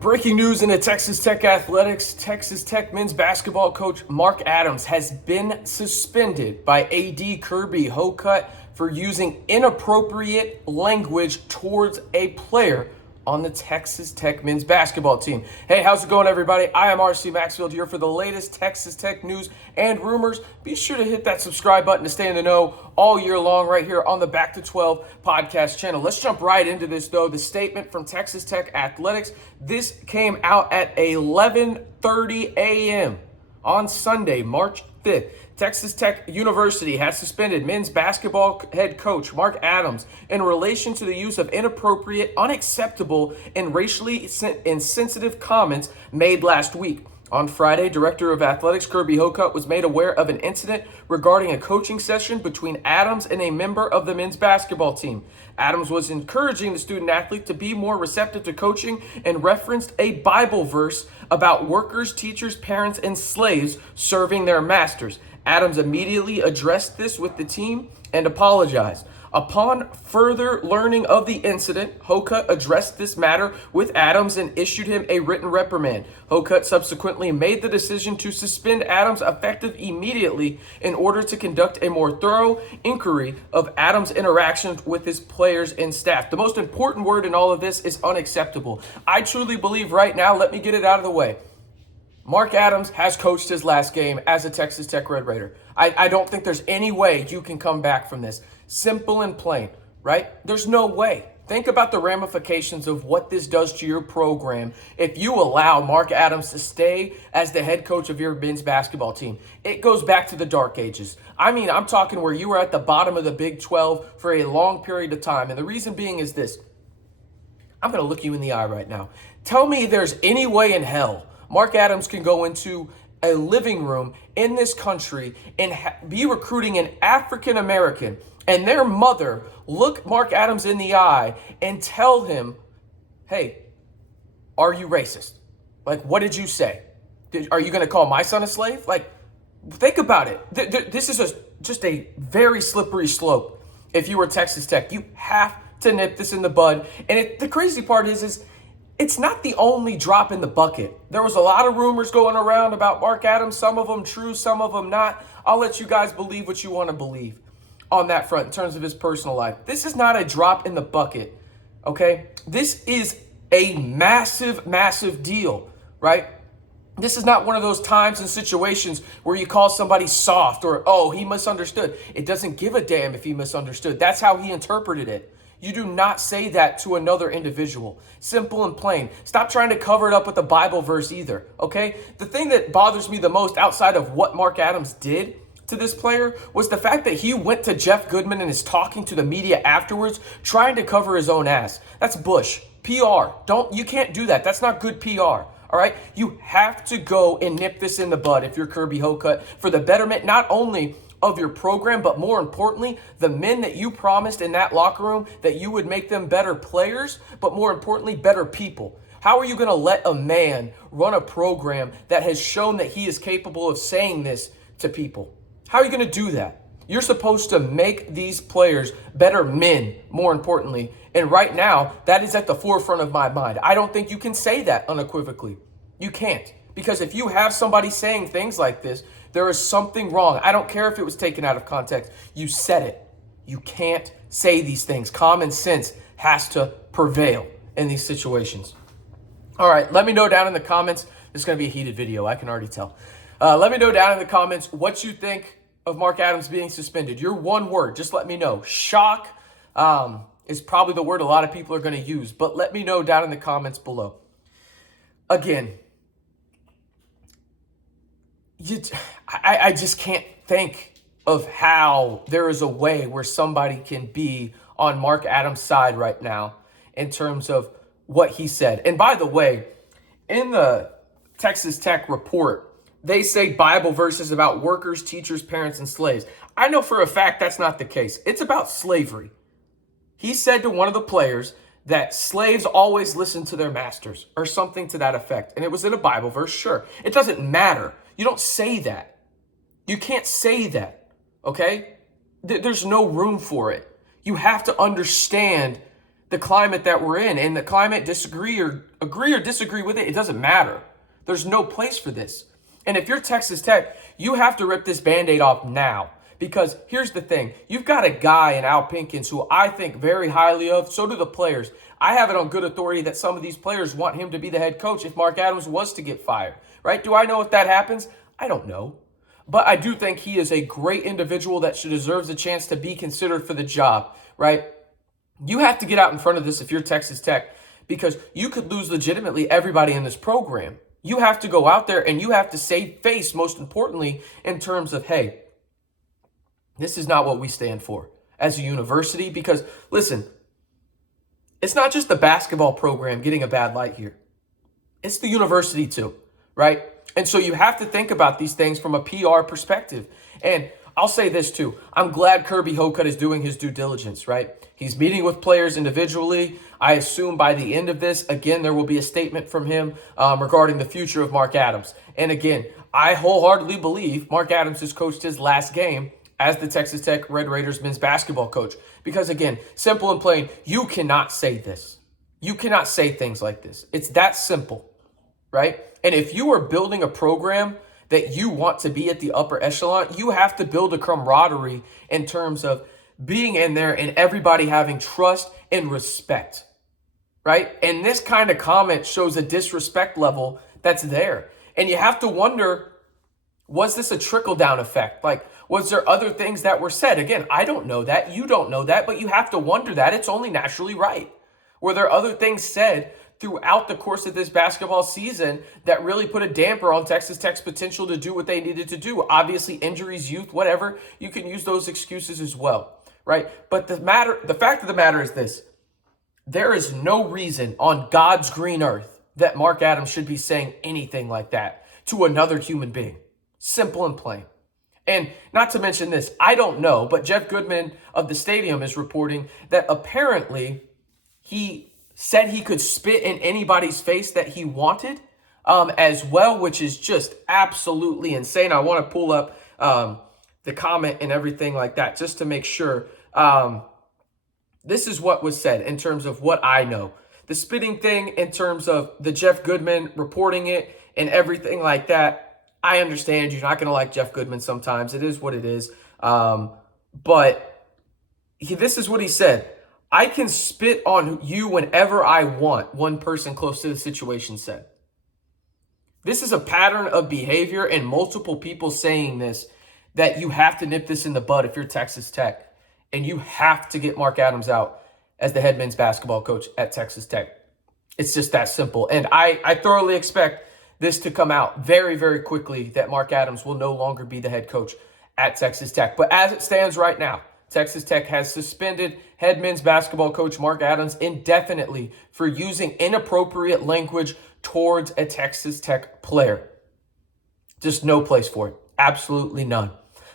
Breaking news in the Texas Tech athletics. Texas Tech men's basketball coach Mark Adams has been suspended by AD Kirby Hocutt for using inappropriate language towards a player on the Texas Tech men's basketball team. Hey, how's it going, everybody? I am RC Maxfield here for the latest Texas Tech news and rumors. Be sure to hit that subscribe button to stay in the know all year long right here on the Back to 12 podcast channel. Let's jump right into this, though. The statement from Texas Tech Athletics. This came out at 11:30 a.m. on Sunday, March 5th. Texas Tech University has suspended men's basketball head coach Mark Adams in relation to the use of inappropriate, unacceptable, and racially insensitive comments made last week. On Friday, Director of Athletics Kirby Hocutt was made aware of an incident regarding a coaching session between Adams and a member of the men's basketball team. Adams was encouraging the student athlete to be more receptive to coaching and referenced a Bible verse about workers, teachers, parents, and slaves serving their masters. Adams immediately addressed this with the team and apologized. Upon further learning of the incident, Hocutt addressed this matter with Adams and issued him a written reprimand. Hocutt subsequently made the decision to suspend Adams effective immediately in order to conduct a more thorough inquiry of Adams' interactions with his players and staff. The most important word in all of this is unacceptable. I truly believe right now, let me get it out of the way, Mark Adams has coached his last game as a Texas Tech Red Raider. I don't think there's any way you can come back from this. Simple and plain, right? There's no way. Think about the ramifications of what this does to your program if you allow Mark Adams to stay as the head coach of your men's basketball team. It goes back to the dark ages. I mean, I'm talking where you were at the bottom of the Big 12 for a long period of time. And the reason being is this. I'm going to look you in the eye right now. Tell me there's any way in hell Mark Adams can go into a living room in this country and be recruiting an African American and their mother look Mark Adams in the eye and tell him, hey, are you racist? Like, what did you say? Are you going to call my son a slave? Like, think about it. This is just a very slippery slope. If you were Texas Tech, you have to nip this in the bud. And the crazy part is it's not the only drop in the bucket. There was a lot of rumors going around about Mark Adams, some of them true, some of them not. I'll let you guys believe what you want to believe on that front in terms of his personal life. This is not a drop in the bucket, okay? This is a massive, massive deal, right? This is not one of those times and situations where you call somebody soft or, oh, he misunderstood. It doesn't give a damn if he misunderstood. That's how he interpreted it. You do not say that to another individual. Simple and plain. Stop trying to cover it up with a Bible verse either, okay? The thing that bothers me the most outside of what Mark Adams did to this player was the fact that he went to Jeff Goodman and is talking to the media afterwards, trying to cover his own ass. That's Bush. PR. You can't do that. That's not good PR. All right? You have to go and nip this in the bud if you're Kirby Hocutt for the betterment not only of your program, but more importantly, the men that you promised in that locker room that you would make them better players, but more importantly, better people. How are you going to let a man run a program that has shown that he is capable of saying this to people? How are you going to do that? You're supposed to make these players better men, more importantly. And right now, that is at the forefront of my mind. I don't think you can say that unequivocally. You can't. Because if you have somebody saying things like this, there is something wrong. I don't care if it was taken out of context. You said it. You can't say these things. Common sense has to prevail in these situations. All right, let me know down in the comments. This is going to be a heated video. I can already tell. Let me know down in the comments what you think of Mark Adams being suspended. Your one word. Just let me know. Shock is probably the word a lot of people are going to use. But let me know down in the comments below. Again, I just can't think of how there is a way where somebody can be on Mark Adams' side right now in terms of what he said. And by the way, in the Texas Tech report, they say Bible verses about workers, teachers, parents, and slaves. I know for a fact that's not the case. It's about slavery. He said to one of the players that slaves always listen to their masters or something to that effect. And it was in a Bible verse, sure. It doesn't matter. You don't say that. You can't say that, okay? There's no room for it. You have to understand the climate that we're in, and the climate agree or disagree with it, it doesn't matter. There's no place for this. And if you're Texas Tech, you have to rip this Band-Aid off now. Because here's the thing. You've got a guy in Al Pinkins who I think very highly of. So do the players. I have it on good authority that some of these players want him to be the head coach if Mark Adams was to get fired. Right? Do I know if that happens? I don't know. But I do think he is a great individual that deserves a chance to be considered for the job. Right? You have to get out in front of this if you're Texas Tech, because you could lose legitimately everybody in this program. You have to go out there and you have to save face, most importantly, in terms of, hey, this is not what we stand for as a university. Because, listen, it's not just the basketball program getting a bad light here. It's the university too, right? And so you have to think about these things from a PR perspective. And I'll say this too. I'm glad Kirby Hocutt is doing his due diligence, right? He's meeting with players individually. I assume by the end of this, again, there will be a statement from him regarding the future of Mark Adams. And again, I wholeheartedly believe Mark Adams has coached his last game as the Texas Tech Red Raiders men's basketball coach. Because again, simple and plain, you cannot say this. You cannot say things like this. It's that simple, right? And if you are building a program that you want to be at the upper echelon, you have to build a camaraderie in terms of being in there and everybody having trust and respect, right? And this kind of comment shows a disrespect level that's there. And you have to wonder, was this a trickle-down effect? Like, was there other things that were said? Again, I don't know that. You don't know that, but you have to wonder that. It's only naturally right. Were there other things said throughout the course of this basketball season that really put a damper on Texas Tech's potential to do what they needed to do? Obviously, injuries, youth, whatever. You can use those excuses as well, right? But the fact of the matter is this. There is no reason on God's green earth that Mark Adams should be saying anything like that to another human being. Simple and plain. And not to mention this, I don't know, but Jeff Goodman of the stadium is reporting that apparently he said he could spit in anybody's face that he wanted as well, which is just absolutely insane. I want to pull up the comment and everything like that just to make sure. This is what was said in terms of what I know. The spitting thing in terms of the Jeff Goodman reporting it and everything like that. I understand you're not going to like Jeff Goodman sometimes. It is what it is. But this is what he said. I can spit on you whenever I want, one person close to the situation said. This is a pattern of behavior and multiple people saying this, that you have to nip this in the bud if you're Texas Tech. And you have to get Mark Adams out as the head men's basketball coach at Texas Tech. It's just that simple. And I thoroughly expect this to come out very, very quickly that Mark Adams will no longer be the head coach at Texas Tech. But as it stands right now, Texas Tech has suspended head men's basketball coach Mark Adams indefinitely for using inappropriate language towards a Texas Tech player. Just no place for it. Absolutely none.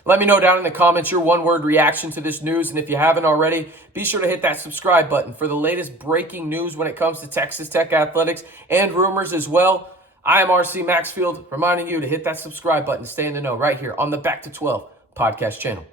Let me know down in the comments your one-word reaction to this news. And if you haven't already, be sure to hit that subscribe button for the latest breaking news when it comes to Texas Tech athletics and rumors as well. I am RC Maxfield, reminding you to hit that subscribe button to stay in the know right here on the Back to 12 podcast channel.